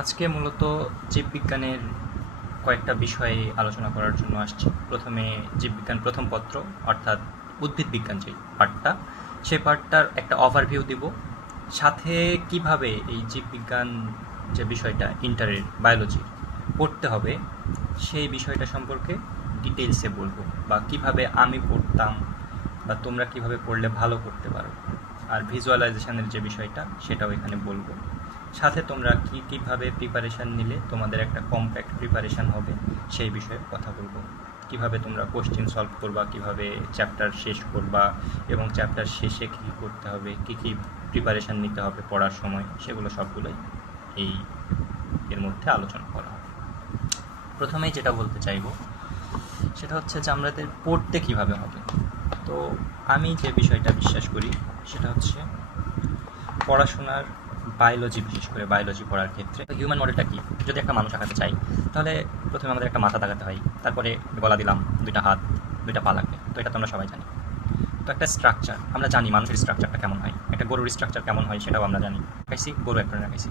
আজকে মূলত জীববিজ্ঞানের কয়েকটা বিষয়ে আলোচনা করার জন্য আসছি। প্রথমে জীববিজ্ঞান প্রথম পত্র অর্থাৎ উদ্ভিদ বিজ্ঞান যে পার্টটা, সেই পার্টটার একটা ওভারভিউ দিব। সাথে কিভাবে এই জীববিজ্ঞান যে বিষয়টা ইন্টারের বায়োলজি পড়তে হবে সেই বিষয়টা সম্পর্কে ডিটেলসে বলবো, বা কিভাবে আমি পড়তাম বা তোমরা কিভাবে পড়লে ভালো করতে পারো। আর ভিজুয়ালাইজেশনের যে বিষয়টা সেটাও এখানে বলবো। সাথে তোমরা কীভাবে প্রিপারেশান নিলে তোমাদের একটা কম্প্যাক্ট প্রিপারেশান হবে সেই বিষয়ে কথা বলবো। কিভাবে তোমরা কোশ্চেন সলভ করবা, কিভাবে চ্যাপ্টার শেষ করবা, এবং চ্যাপ্টার শেষে কী করতে হবে, কী প্রিপারেশান নিতে হবে পড়ার সময়, সেগুলো সবগুলোই এর মধ্যে আলোচনা করা হবে। প্রথমেই যেটা বলতে চাইবো সেটা হচ্ছে যে আমাদের পড়তে কিভাবে হবে। তো আমি যে বিষয়টা বিশ্বাস করি সেটা হচ্ছে পড়াশোনার বায়োলজি, বিশেষ করে বায়োলজি পড়ার ক্ষেত্রে হিউম্যান মডেলটা কী। যদি একটা মানুষ আঁকাতে চাই তাহলে প্রথমে আমাদের একটা মাথা দেখাতে হয়, তারপরে গলা দিলাম, দুইটা হাত, দুইটা পা লাগবে। তো এটা তো আমরা সবাই জানি। তো একটা স্ট্রাকচার আমরা জানি, মানুষের স্ট্রাকচারটা কেমন হয়, একটা গরুর স্ট্রাকচার কেমন হয় সেটাও আমরা জানি। রাখাইছি গরু এক ধরনের রাখাইছি।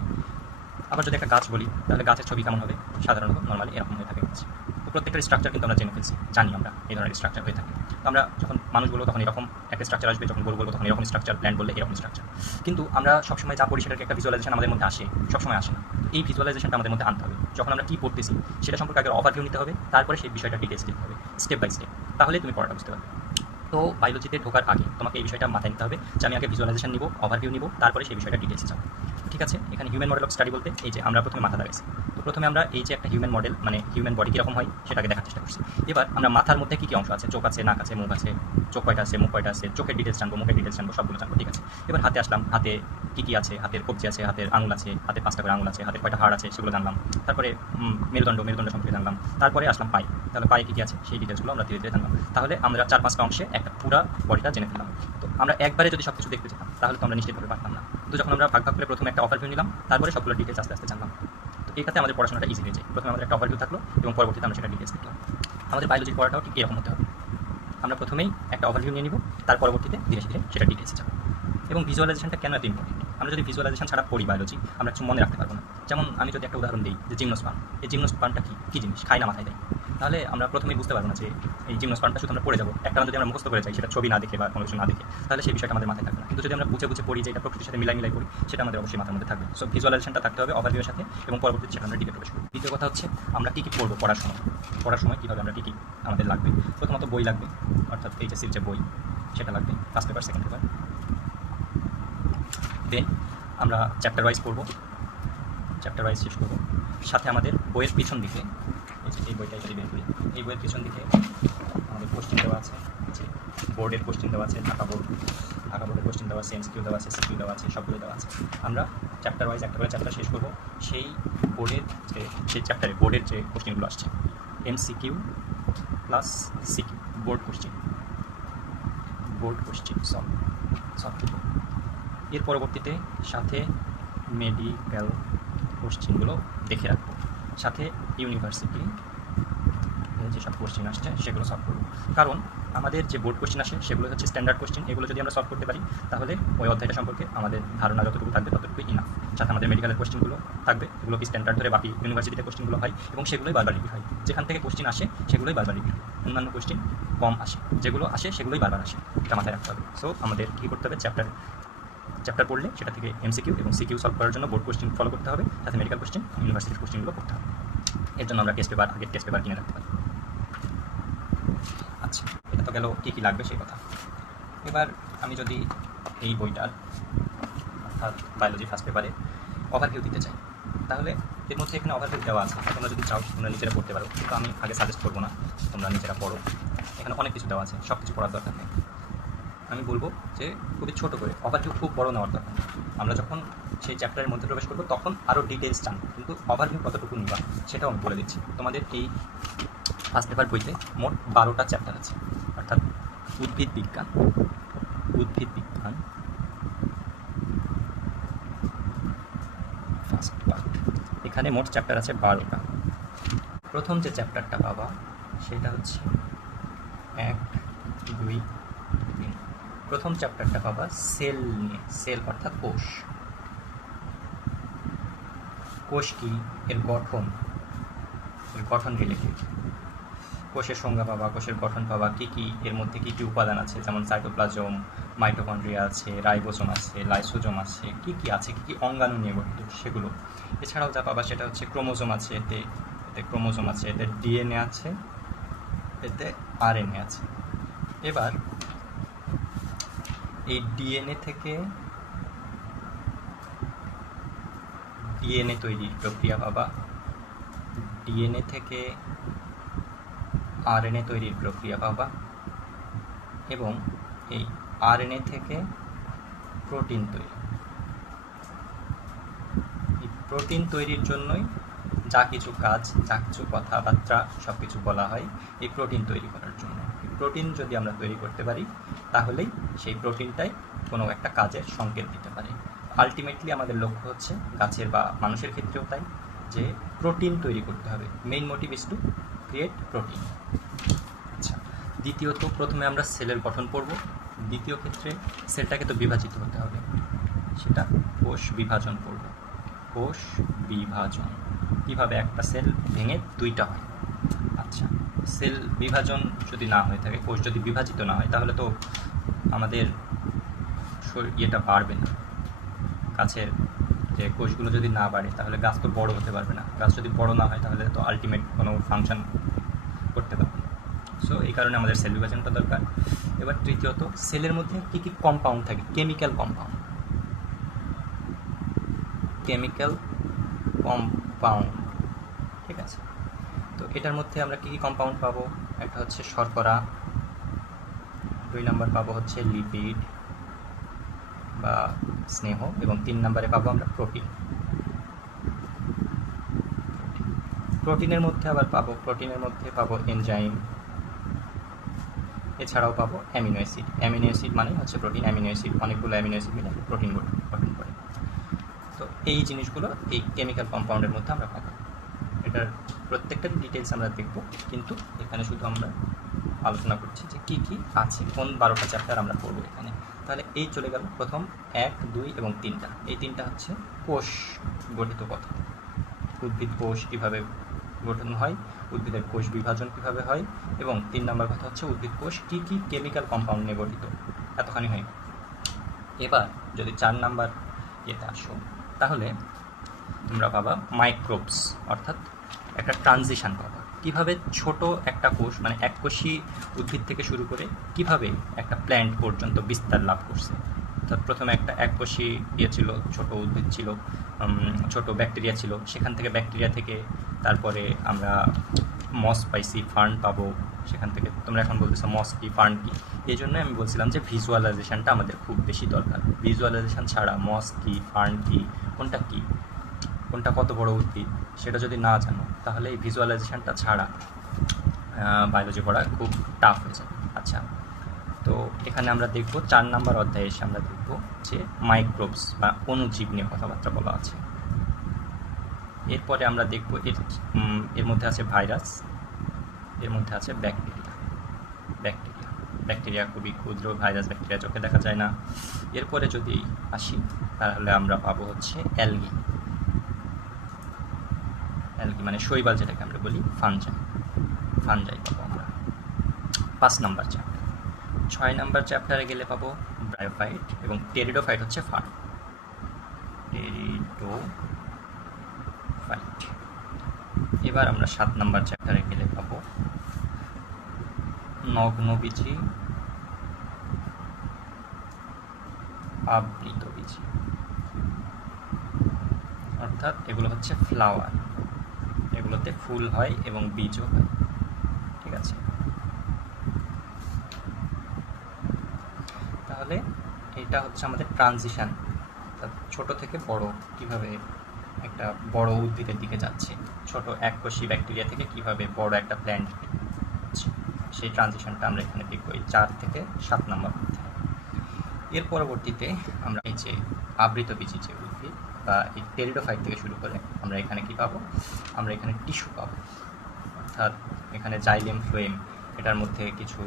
আবার যদি একটা গাছ বলি তাহলে গাছের ছবি কেমন হবে, সাধারণত নর্মালি এরকম হয়ে থাকে গাছ। তো প্রত্যেকটা স্ট্রাকচার কিন্তু আমরা জেনে ফেলছি, জানি আমরা এই ধরনের স্ট্রাকচার হয়ে থাকে। তো আমরা যখন মানুষ বলবো তখন এরকম একটা স্ট্রাকচার আসবে, যখন গরু বলবো তখন এরকম স্ট্রাকচার, প্ল্যান্ট বললে এরকম স্ট্রাকচার। কিন্তু আমরা সবসময় যা পড়ি সেটাকে একটা ভিজুয়ালাইজেশন আমাদের মধ্যে আসে, সবসময় আসে না। এই ভিজুয়ালাইজেশনটা আমাদের মধ্যে আনতে হবে। যখন আমরা কী পড়তেছি সেটা সম্পর্কে আগে ওভারভিউ নিতে হবে, তারপরে সেই বিষয়টা ডিটেলস দিতে হবে স্টেপ বাই স্টেপ। তাহলে তুমি পড়াটা বুঝতে পারবে। তো বায়োলজিতে ঢোকার আগে তোমাকে এই বিষয়টা মাথায় নিতে হবে যে আমি আগে ভিজুয়ালাইজেশন নিব, ওভারভিউ নিব, তারপরে সেই বিষয়টা ডিটেলসে যাবো। ঠিক আছে, এখানে হিউম্যান মডেল অফ স্টাডি বলতে এই যে আমরা প্রথমে মাথা লাগাইছি। তো প্রথমে আমরা এই যে একটা হিউম্যান মডেল, মানে হিউম্যান বডি কীরকম হয় সেটাকে দেখার চেষ্টা করছি। এবার আমরা মাথার মধ্যে কী কী অংশ আছে, চোখ আছে, নাক আছে, মুখ আছে, চোখ কয়টা আছে, মুখ কয়টা আছে, চোখের ডিটেলস জানবো, মুখের ডিটেলস জানবো, সবগুলো জানবো। ঠিক আছে, এবার হাতে আসলাম, হাতে কী কী আছে, হাতের কবজি আছে, হাতের আঙুল আছে, হাতের 5টা করে আঙুল আছে, হাতের কয়টা হাড় আছে সেগুলো জানলাম। তারপরে মেরুদণ্ড সম্পর্কে জানলাম। তারপরে আসলাম পায়ে, তাহলে পায়ে কী কী আছে সেই ডিটেলসগুলো আমরা ধীরে ধীরে জানলাম। তাহলে আমরা 4-5টা অংশে একটা পুরা বডিটা জেনে ফেললাম। তো আমরা একবারে যদি সব কিছু দেখতে যেতাম তাহলে তো আমরা নিশ্চিতভাবে পারতাম না। তো যখন আমরা ভাগ ভাগ করে প্রথমে একটা ওভারভিউ নিলাম, তারপরে সবগুলো ডিটেলস আস্তে আস্তে জানলাম। তো এটাতে আমাদের পড়াশোনাটা ইজি হয়ে যায়। প্রথমে আমাদের একটা ওভারভিউ থাকলো এবং পরবর্তীতে আমরা সেটা ডিটেলস দেখলাম। আমাদের বায়োলজির পড়াটাও ঠিক এরকম হতে হবে। আমরা প্রথমেই একটা ওভারভিউ নিয়ে নিব, তার পরবর্তীতে ধীরে ধীরে সেটা ডিটেলসে যাবো। এবং ভিজুয়ালাইজেশনটা কেন এত ইম্পর্টেন্ট, আমরা যদি ভিজুয়ালাইজেশন ছাড়া পড়ি বায়োলজি আমরা কিছু মনে রাখতে পারবো না। যেমন আমি যদি একটা উদাহরণ দিই যে জিমনোস্পার্ম, এই জিমনোস্পার্মটা কী জিনিস, খাই না মাথায় দেয়, তাহলে আমরা প্রথমেই বুঝতে পারবো না যে এই জিমনোস্পার্মটা শুধু আমরা পড়ে যাবো। একটা যদি আমরা মুখস্থ করে যাই সেটা ছবি না দেখে বা কোনো কিছু না দেখে, তাহলে সেই বিষয়টা আমাদের মাথায় থাকবে না। কিন্তু যদি আমরা বুঝে বুঝে পড়ি যে এটা প্রকৃতির সাথে মিলাই পড়ি, সেটা আমাদের অবশ্যই মাথার মধ্যে থাকবে। সো ভিজুয়ালাইজেশনটা থাকতে হবে ওভারভিউয়ের সাথে, এবং পরবর্তীতে সেটা আমরা ডিপে প্রবেশ করব। দ্বিতীয় কথা হচ্ছে আমরা কী পড়বো পড়ার সময় কীভাবে আমরা কী আমাদের লাগবে। প্রথমত বই লাগবে, অর্থাৎ এইচএসসির যে বই সেটা লাগবে, ফার্স্ট পেপার, সেকেন্ড পেপার। দেন আমরা চ্যাপ্টার ওয়াইজ পড়বো, চ্যাপ্টার ওয়াইজ শেষ করবো। সাথে আমাদের বইয়ের পিছন দিকে, এই বইটা যদি বের করি, এই বইয়ের পিছন দিকে আমাদের কোশ্চেন দেওয়া আছে, যে বোর্ডের কোশ্চেন দেওয়া আছে, ঢাকা বোর্ডের কোশ্চেন দেওয়া আছে, এমসিকিউ দেওয়া আছে, সিকিউ দেওয়া আছে, সবগুলো দেওয়া আছে। আমরা চ্যাপ্টার ওয়াইজ একটা করে চ্যাপ্টার শেষ করবো। সেই চ্যাপ্টারে বোর্ডের যে কোশ্চেনগুলো আসছে, MCQ plus CQ, board question solve করবো। এর পরবর্তীতে সাথে মেডিকেল কোশ্চেনগুলো দেখে রাখবো, সাথে ইউনিভার্সিটি যেসব কোশ্চেন আসছে সেগুলো সলভ করবো। কারণ আমাদের যে বোর্ড কোশ্চেন আসে সেগুলো হচ্ছে স্ট্যান্ডার্ড কোশ্চেন, এগুলো যদি আমরা সলভ করতে পারি তাহলে ওই অধ্যায়টা সম্পর্কে আমাদের ধারণা যতটুকু থাকবে ততটুকুই ইনাফ। সাথে আমাদের মেডিকেলের কোশ্চেনগুলো থাকবে, এগুলো কি স্ট্যান্ডার্ড ধরে বাকি ইউনিভার্সিটিতে কোশ্চেনগুলো হয়, এবং সেগুলোই বারবার রিপিট হয়। যেখান থেকে কোশ্চেন আসে সেগুলোই বারবার রিপিট হয়, অন্যান্য কোশ্চেন কম আসে, যেগুলো আসে সেগুলোই বারবার আসে, এটা মাথায় রাখতে হবে। সো আমাদের কী করতে হবে, চ্যাপ্টার পড়লে সেটা থেকে এমসিকিউ এবং সিকিউ সলভ করার জন্য বোর্ড কোশ্চেন ফলো করতে হবে, সাথে মেডিকেল কোশ্চেন, ইউনিভার্সিটির কোশ্চেনগুলো করতে হবে। এর জন্য আমরা আগের টেস্ট পেপার কিনে রাখতে পারি। আচ্ছা, এটা তো গেল কী কী লাগবে সেই কথা। এবার আমি যদি এই বইটার অর্থাৎ বায়োলজি ফার্স্ট পেপারে ওভারভিউ দিতে চাই, তাহলে এর মধ্যে এখানে ওভারভিউ দেওয়া আছে। তোমরা যদি চাও তোমরা নিজেরা পড়তে পারো, কিন্তু আমি আগে সাজেস্ট করবো না তোমরা নিজেরা পড়ো। এখানে অনেক কিছু দেওয়া আছে, সব কিছু পড়ার দরকার নেই। আমি বলবো যে খুবই ছোট করে, ওভারভিউ খুব বড় নেওয়ার দরকার। আমরা যখন সেই চ্যাপ্টারের মধ্যে প্রবেশ করবো তখন আরও ডিটেলস জানবো, কিন্তু ওভারভিউ কতটুকু নিবা সেটাও আমি বলে দিচ্ছি। তোমাদের এই ফার্স্ট পেপার বইতে মোট 12টা চ্যাপ্টার আছে, অর্থাৎ উদ্ভিদ বিজ্ঞান ফার্স্ট পার্ট, এখানে মোট চ্যাপ্টার আছে 12টা। প্রথম যে চ্যাপ্টারটা পাবা সেটা হচ্ছে 1, 2, 3। প্রথম চ্যাপ্টারটা পাবা সেল নিয়ে, সেল অর্থাৎ কোষ। কোষ কি, এর গঠন রিলেটেড, কোষের সংজ্ঞা পাবা, কোষের গঠন পাবা, কী কী এর মধ্যে কী কী উপাদান আছে, যেমন সাইটোপ্লাজম, মাইটোকন্ড্রিয়া আছে, রাইবোসোম আছে, লাইসোজোম আছে, কী কী আছে, কী কী অঙ্গাণু নিয়ে গঠিত সেগুলো। এছাড়াও যা পাবা সেটা হচ্ছে ক্রোমোজোম আছে, এতে ক্রোমোজোম আছে, এতে ডিএনএ আছে, এতে আরএনএ আছে। এবার এই ডিএনএ থেকে ডিএনএ তৈরির প্রক্রিয়া পাবা, ডিএনএ থেকে আরএনএ তৈরির প্রক্রিয়া পাবা, এবং এই আরএনএ থেকে প্রোটিন তৈরি। এই প্রোটিন তৈরির জন্যই যা কিছু কাজ, যা কিছু কথাবার্তা সব কিছু বলা হয় এই প্রোটিন তৈরি করার জন্য। এই প্রোটিন যদি আমরা তৈরি করতে পারি তাহলেই সেই প্রোটিনটাই কোনো একটা কাজের সংকেত দিতে পারে। আলটিমেটলি আমাদের লক্ষ্য হচ্ছে গাছের বা মানুষের ক্ষেত্রেও তাই, যে প্রোটিন তৈরি করতে হবে। Main motive is to create protein. আচ্ছা, দ্বিতীয়ত প্রথমে আমরা সেলের গঠন পড়ব, দ্বিতীয় ক্ষেত্রে সেলটাকে তো বিভাজিত হতে হবে, সেটা কোষ বিভাজন পড়ব। কোষ বিভাজন, কীভাবে একটা সেল ভেঙে দুইটা হয়। আচ্ছা, সেল বিভাজন যদি না হয়ে থাকে, কোষ যদি বিভাজিত না হয়, তাহলে তো আমাদের ইয়েটা বাড়বে না, গাছের যে কোষগুলো যদি না বাড়ে তাহলে গাছ তো বড় হতে পারবে না। গাছ যদি বড় না হয় তাহলে তো আলটিমেট কোনো ফাংশন করতে পারবে না। সো এই কারণে আমাদের সেল বিভাজনটা দরকার। এবার তৃতীয়ত, সেলের মধ্যে কী কী কম্পাউন্ড থাকে, কেমিক্যাল কম্পাউন্ড, ঠিক আছে। তো এটার মধ্যে আমরা কী কী কম্পাউন্ড পাবো, একটা হচ্ছে শর্করা, 2 নম্বর পাবো হচ্ছে লিপিড বা স্নেহ, এবং 3 নম্বরে পাবো আমরা প্রোটিন। প্রোটিনের মধ্যে পাবো এনজাইম, এছাড়াও পাবো অ্যামিনো অ্যাসিড। অ্যামিনো অ্যাসিড মানে হচ্ছে প্রোটিন, অ্যামিনো অ্যাসিড অনেকগুলো অ্যামিনো অ্যাসিড মিলে প্রোটিন গঠন করে। তো এই জিনিসগুলো এই কেমিক্যাল কম্পাউন্ডের মধ্যে আমরা পাবো। এটার প্রত্যেকটার ডিটেলস আমরা দেখব, কিন্তু এখানে শুধু আমরা আলোচনা করছি যে কী কী আছে, কোন 12টা চ্যাপ্টার আমরা পড়বো এখানে। তাহলে এই চলে গেল প্রথম 1, 2 এবং 3টা। এই 3টা হচ্ছে কোষ গঠিত কথা, উদ্ভিদ কোষ কীভাবে গঠন হয়, উদ্ভিদের কোষ বিভাজন কীভাবে হয়, এবং 3 নম্বর কথা হচ্ছে উদ্ভিদ কোষ কী কী কেমিক্যাল কম্পাউন্ড নিয়ে গঠিত। এতখানি হয়। এবার যদি 4 নাম্বার ইয়েতে আসো, তাহলে তোমরা পাবা মাইক্রোবস, অর্থাৎ একটা ট্রানজিশান পাবা, কীভাবে ছোট একটা কোষ মানে এককোষী উদ্ভিদ থেকে শুরু করে কিভাবে একটা প্ল্যান্ট পর্যন্ত বিস্তার লাভ করছে। অর্থাৎ প্রথমে একটা এককোষী ছিল, ছোট উদ্ভিদ ছিল, ছোট ব্যাকটেরিয়া ছিল, সেখান থেকে ব্যাকটেরিয়া থেকে তারপরে আমরা মস পাইছি, ফার্ন পাবো, সেখান থেকে তোমরা এখন বলতেছো মস কি, ফার্ন কি। এই জন্য আমি বলছিলাম যে ভিজুয়ালাইজেশনটা আমাদের খুব বেশি দরকার। ভিজুয়ালাইজেশন ছাড়া মস কি, ফার্ন কি, কোনটা কি, কোনটা কত বড় উদ্ভিদ সেটা যদি না জানো, তাহলে এই ভিজুয়ালাইজেশনটা ছাড়া বায়োলজি পড়া খুব টাফ হয়ে যাবে। আচ্ছা, তো এখানে আমরা দেখব 4 নম্বর অধ্যায়ে এসে আমরা দেখব যে মাইক্রোবস বা অণুজীব নিয়ে কথাবার্তা বলা আছে। এরপরে আমরা দেখব এর মধ্যে আছে ভাইরাস, এর মধ্যে আছে ব্যাকটেরিয়া খুবই ক্ষুদ্র, ভাইরাস ব্যাকটেরিয়া চোখে দেখা যায় না। এরপরে যদি আসি তাহলে আমরা পাবো হচ্ছে অ্যালগি মানে শৈবাল, যেটাকে আমরা বলি ফানজাই পাবো আমরা 5 নম্বর চ্যাপ্টার। 6 নম্বর চ্যাপ্টারে গেলে পাবো ব্রায়োফাইট, এবং টেরিডোফাইট হচ্ছে ফার্ন। এবার আমরা 7 নম্বর চ্যাপ্টারে গেলে পাবো নগ্নবীজি, আবৃতবীজি, অর্থাৎ এগুলো হচ্ছে ফ্লাওয়ার, এগুলোতে ফুল হয় এবং বীজও হয়। ঠিক আছে, তাহলে এটা হচ্ছে আমাদের ট্রানজিশান, ছোট থেকে বড় কিভাবে একটা বড় উদ্ভিদের দিকে যাচ্ছে, ছোট এককোষী ব্যাকটেরিয়া থেকে কিভাবে বড় একটা প্ল্যান্ট হচ্ছে, সেই ট্রানজিশনটা আমরা এখানে দেখব এই 4 থেকে 7 নম্বর মধ্যে। এর পরবর্তীতে আমরা এই যে আবৃতবীজি যে উদ্ভিদ বা এই টেরিডোফাইট থেকে শুরু করে আমরা এখানে কি পাবো, আমরা এখানে টিস্যু পাবো, অর্থাৎ এখানে জাইলেম, ফ্লোয়েম, এটার মধ্যে কিছু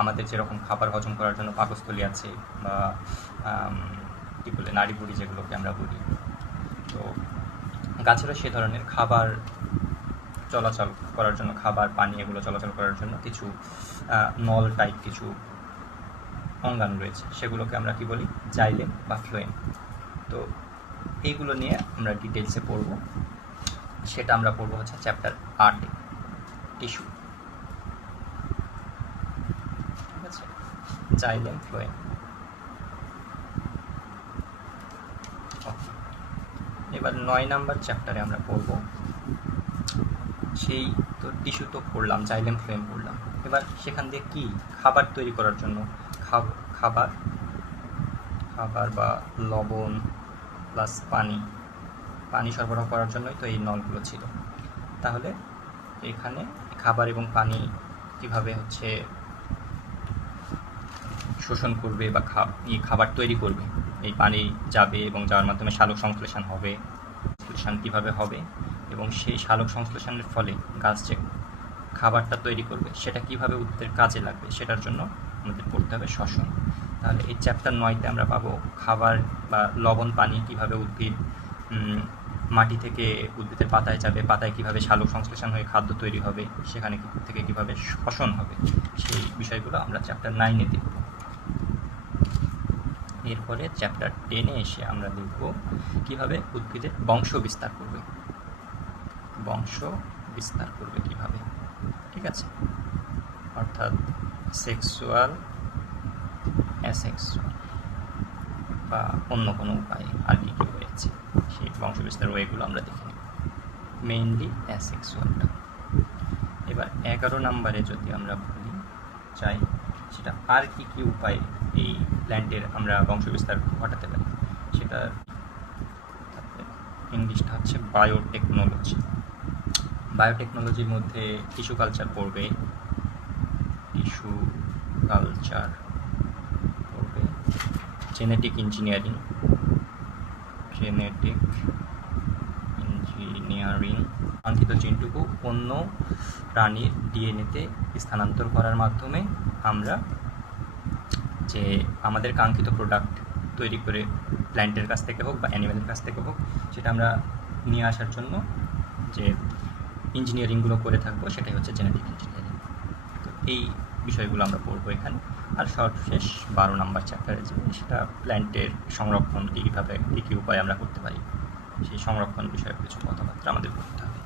আমাদের যেরকম খাবার হজম করার জন্য পাকস্থলী আছে বা কী বলে নাড়িভুড়ি যেগুলোকে আমরা বলি, তো গাছেরও সে ধরনের খাবার চলাচল করার জন্য, খাবার পানি এগুলো চলাচল করার জন্য কিছু নল টাইপ কিছু অঙ্গাণু রয়েছে, সেগুলোকে আমরা কি বলি, জাইলেম বা ফ্লোয়েম। তো এইগুলো নিয়ে আমরা ডিটেলসে পড়ব, সেটা আমরা পড়বো হচ্ছে চ্যাপ্টার 8 টিস্যু। ঠিক আছে, জাইলেম ফ্লোয়েম। এবার 9 নাম্বার চ্যাপ্টারে আমরা পড়ব, সেই তো টিস্যু তো পড়লাম, জাইলেম ফ্লোয়েম পড়লাম। এবার সেখান দিয়ে কি খাবার তৈরি করার জন্য, খাবার খাবার বা লবণ প্লাস পানি সরবরাহ করার জন্যই তো এই নলগুলো ছিল। তাহলে এখানে খাবার এবং পানি কিভাবে হচ্ছে শোষণ করবে বা খাবার তৈরি করবে, এই পানি যাবে এবং যাওয়ার মাধ্যমে সালোক সংশ্লেষণ হবে, সংশ্লেষণ কীভাবে হবে এবং সেই সালোক সংশ্লেষণের ফলে গাছ যে খাবারটা তৈরি করবে সেটা কিভাবে উদ্ভিদের কাজে লাগবে, সেটার জন্য আমাদের পড়তে হবে শ্বসন। তাহলে এই চ্যাপ্টার 9-তে আমরা পাবো খাবার বা লবণ পানি কিভাবে উদ্ভিদ মাটি থেকে উদ্ভিদের পাতায় যাবে, পাতায় কিভাবে সালোক সংশ্লেষণ হয়ে খাদ্য তৈরি হবে, সেখানে থেকে কিভাবে শ্বসন হবে, সেই বিষয়গুলো আমরা চ্যাপ্টার 9-এ দেখব। এরপরে চ্যাপ্টার 10-এ এসে আমরা দেখব কিভাবে উদ্ভিদের বংশ বিস্তার করবে কিভাবে। ঠিক আছে, অর্থাৎ সেক্সুয়াল, অ্যাসেক্সুয়াল বা অন্য কোনো উপায়ে আর কি কী হয়েছে, সেই বংশ বিস্তার ওয়েগুলো আমরা দেখে নেব, মেইনলি অ্যাসেক্সুয়ালটা। এবার 11 নাম্বারে যদি আমরা বলি চাই, সেটা আর কি কি উপায়ে এই প্ল্যান্টের আমরা বংশ বিস্তার ঘটাতে পারি, সেটা ইংলিশটা হচ্ছে বায়োটেকনোলজি। বায়োটেকনোলজির মধ্যে টিস্যু কালচার পড়বে, জেনেটিক ইঞ্জিনিয়ারিং, কাঙ্ক্ষিত জিনটুকু অন্য প্রাণীর ডিএনএতে স্থানান্তর করার মাধ্যমে আমরা যে আমাদের কাঙ্ক্ষিত প্রোডাক্ট তৈরি করে প্ল্যান্টের কাছ থেকে হোক বা অ্যানিমেলের কাছ থেকে হোক, সেটা আমরা নিয়ে আসার জন্য যে ইঞ্জিনিয়ারিংগুলো করে থাকবো, সেটাই হচ্ছে জেনেটিক ইঞ্জিনিয়ারিং। তো এই বিষয়গুলো আমরা পড়বো এখানে। আর সর্বশেষ 12 নাম্বার চ্যাপ্টারে যে সেটা প্ল্যান্টের সংরক্ষণ কীভাবে কী উপায় আমরা করতে পারি, সেই সংরক্ষণ বিষয়ে কিছু কথাবার্তা আমাদের করতে হবে।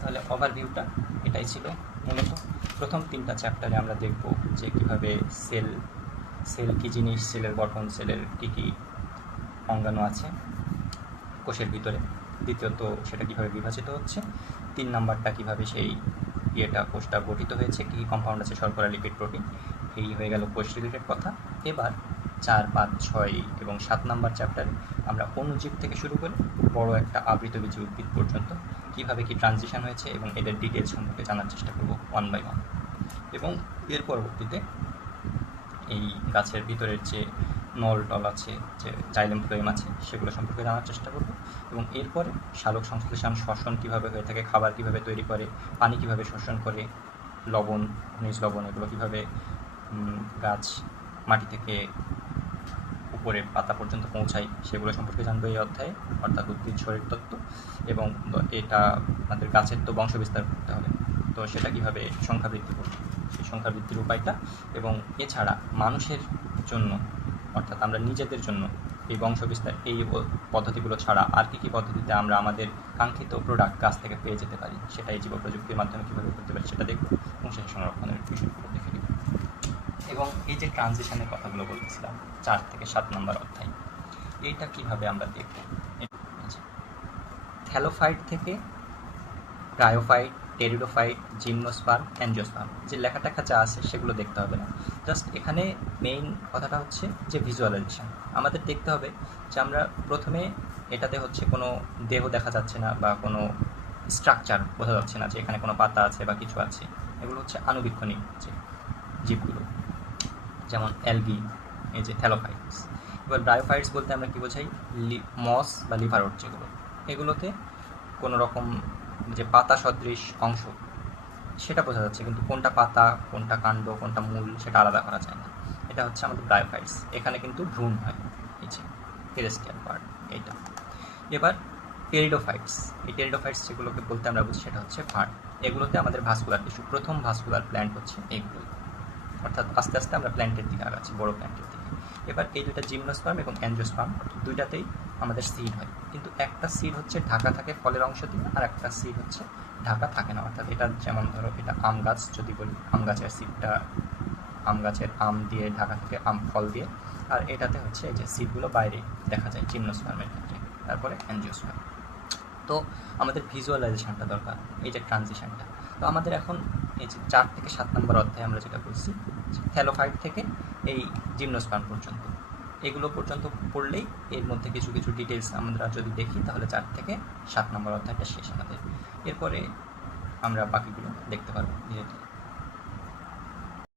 তাহলে ওভারভিউটা এটাই ছিল মূলত। প্রথম 3টা চ্যাপ্টারে আমরা দেখব যে কীভাবে সেল কী জিনিস, সেলের গঠন, সেলের কী কী অঙ্গাণু আছে কোষের ভিতরে, দ্বিতীয়ত সেটা কীভাবে বিভাজিত হচ্ছে, 3 নাম্বারটা কীভাবে সেই কোষটা গঠিত হয়েছে, কী কম্পাউন্ড আছে, শর্করা, লিপিড, প্রোটিন, এই হয়ে গেল কোষ রিলেটেড কথা। এবার 4, 5, 6 এবং 7 নাম্বার চ্যাপ্টারে আমরা অণুজীব থেকে শুরু করে বড় একটা আবৃতবীজী উদ্ভিদ পর্যন্ত কীভাবে কী ট্রানজিশন হয়েছে এবং এদের ডিটেলস সম্পর্কে জানার চেষ্টা করব 1 by 1। এবং এর পরবর্তীতে এই গাছের ভিতরের যে নল আছে, যে জাইলেম ফ্লোয়েম আছে, সেগুলো সম্পর্কে জানার চেষ্টা করব। এবং এরপরে সালোক সংশ্লেষণ, শ্বসন কীভাবে হয়ে থাকে, খাবার কীভাবে তৈরি করে, পানি কীভাবে শোষণ করে, লবণ, খনিজ লবণ, এগুলো কীভাবে গাছ মাটি থেকে উপরে পাতা পর্যন্ত পৌঁছায়, সেগুলো সম্পর্কে জানবো এই অধ্যায়ে, অর্থাৎ উদ্ভিদ শরীরতত্ত্ব। এবং এটা আমাদের গাছের তো বংশ বিস্তার করতে হবে, তো সেটা কীভাবে সংখ্যা বৃদ্ধি করবে, সেই সংখ্যা বৃদ্ধির উপায়টা। এবং এছাড়া মানুষের জন্য, অর্থাৎ আমরা নিজেদের জন্য এই বংশ বিস্তার, এই পদ্ধতিগুলো ছাড়া আর কী কী পদ্ধতিতে আমরা আমাদের কাঙ্ক্ষিত প্রোডাক্ট গাছ থেকে পেয়ে যেতে পারি, সেটাই জীব প্রযুক্তির মাধ্যমে কীভাবে করতে পারি সেটা দেখব, এবং সেই সংরক্ষণের বিষয়গুলো দেখে নেব। এবং এই যে ট্রানজিশনের কথাগুলো বলতেছিলাম 4 থেকে 7 নম্বর অধ্যায়, এইটা কীভাবে আমরা দেখব, থ্যালোফাইট থেকে ব্রায়োফাইট, টেরিডোফাইট, জিমনোস্পার্ম, অ্যাঞ্জিওস্পার্ম, যে লেখাটা যা আছে সেগুলো দেখতে হবে না। জাস্ট এখানে মেইন কথাটা হচ্ছে যে ভিজুয়ালাইজেশন। আমাদের দেখতে হবে যে আমরা প্রথমে এটাতে হচ্ছে কোনো দেহ দেখা যাচ্ছে না বা কোনো স্ট্রাকচার বোঝা যাচ্ছে না যে এখানে কোনো পাতা আছে বা কিছু আছে, এগুলো হচ্ছে আণুবীক্ষণিক যে জীবগুলো, যেমন অ্যালগি, এই যে থ্যালোফাইটস। এবার ব্রায়োফাইটস বলতে আমরা কী বোঝাই, মস বা লিভারওট যেগুলো, এগুলোতে কোনো রকম যে পাতা সদৃশ অংশ সেটা বোঝা যাচ্ছে, কিন্তু কোনটা পাতা, কোনটা কাণ্ড, কোনটা মূল, সেটা আলাদা করা যায় না। এটা হচ্ছে আমাদের ব্রায়োফাইটস। এখানে কিন্তু ভ্রূণ হয়, এই যে টেরেস্ট্রিয়াল পার্ট এইটা। এবার টেরিডোফাইটস, এই টেরিডোফাইটস যেগুলোকে বলতে আমরা বুঝি সেটা হচ্ছে ভাঁড়। এগুলোতে আমাদের ভাস্কুলার টিস্যু, প্রথম ভাস্কুলার প্ল্যান্ট হচ্ছে এইগুলোই, অর্থাৎ আস্তে আস্তে আমরা প্ল্যান্টের দিকে আগাচ্ছি, বড় প্ল্যান্টের দিকে। এবার এই দুইটা জিমনোস্পার্ম এবং অ্যাঞ্জিওস্পার্ম দুইটাতেই আমাদের সিড হয়, কিন্তু একটা সিড হচ্ছে ঢাকা থাকে ফলের অংশ দিয়ে, আর একটা সিড হচ্ছে ঢাকা থাকে না। অর্থাৎ এটা যেমন ধরো এটা আম গাছ যদি বলি, আম গাছের সিডটা আম গাছের আম দিয়ে ঢাকা থাকে, আম ফল দিয়ে, আর এটাতে হচ্ছে এই যে সিডগুলো বাইরে দেখা যায় জিমনোস্পার্মের ক্ষেত্রে। তারপরে অ্যাঞ্জিওস্পার্ম। তো আমাদের ভিজুয়ালাইজেশনটা দরকার, এই যে ট্রানজিশনটা। তো আমাদের এখন এই যে 4 থেকে 7 নম্বর অধ্যায়ে আমরা যেটা বলছি, থ্যালোফাইট থেকে এই জিমনোস্পার্ম পর্যন্ত, এগুলো পর্যন্ত পড়লেই এর মধ্যে কিছু কিছু ডিটেলস আমরা যদি দেখি তাহলে 4 থেকে 7 নম্বর অধ্যায়টা শেষ আমাদের। এরপরে আমরা বাকিগুলো দেখতে পারবো ধীরে ধীরে।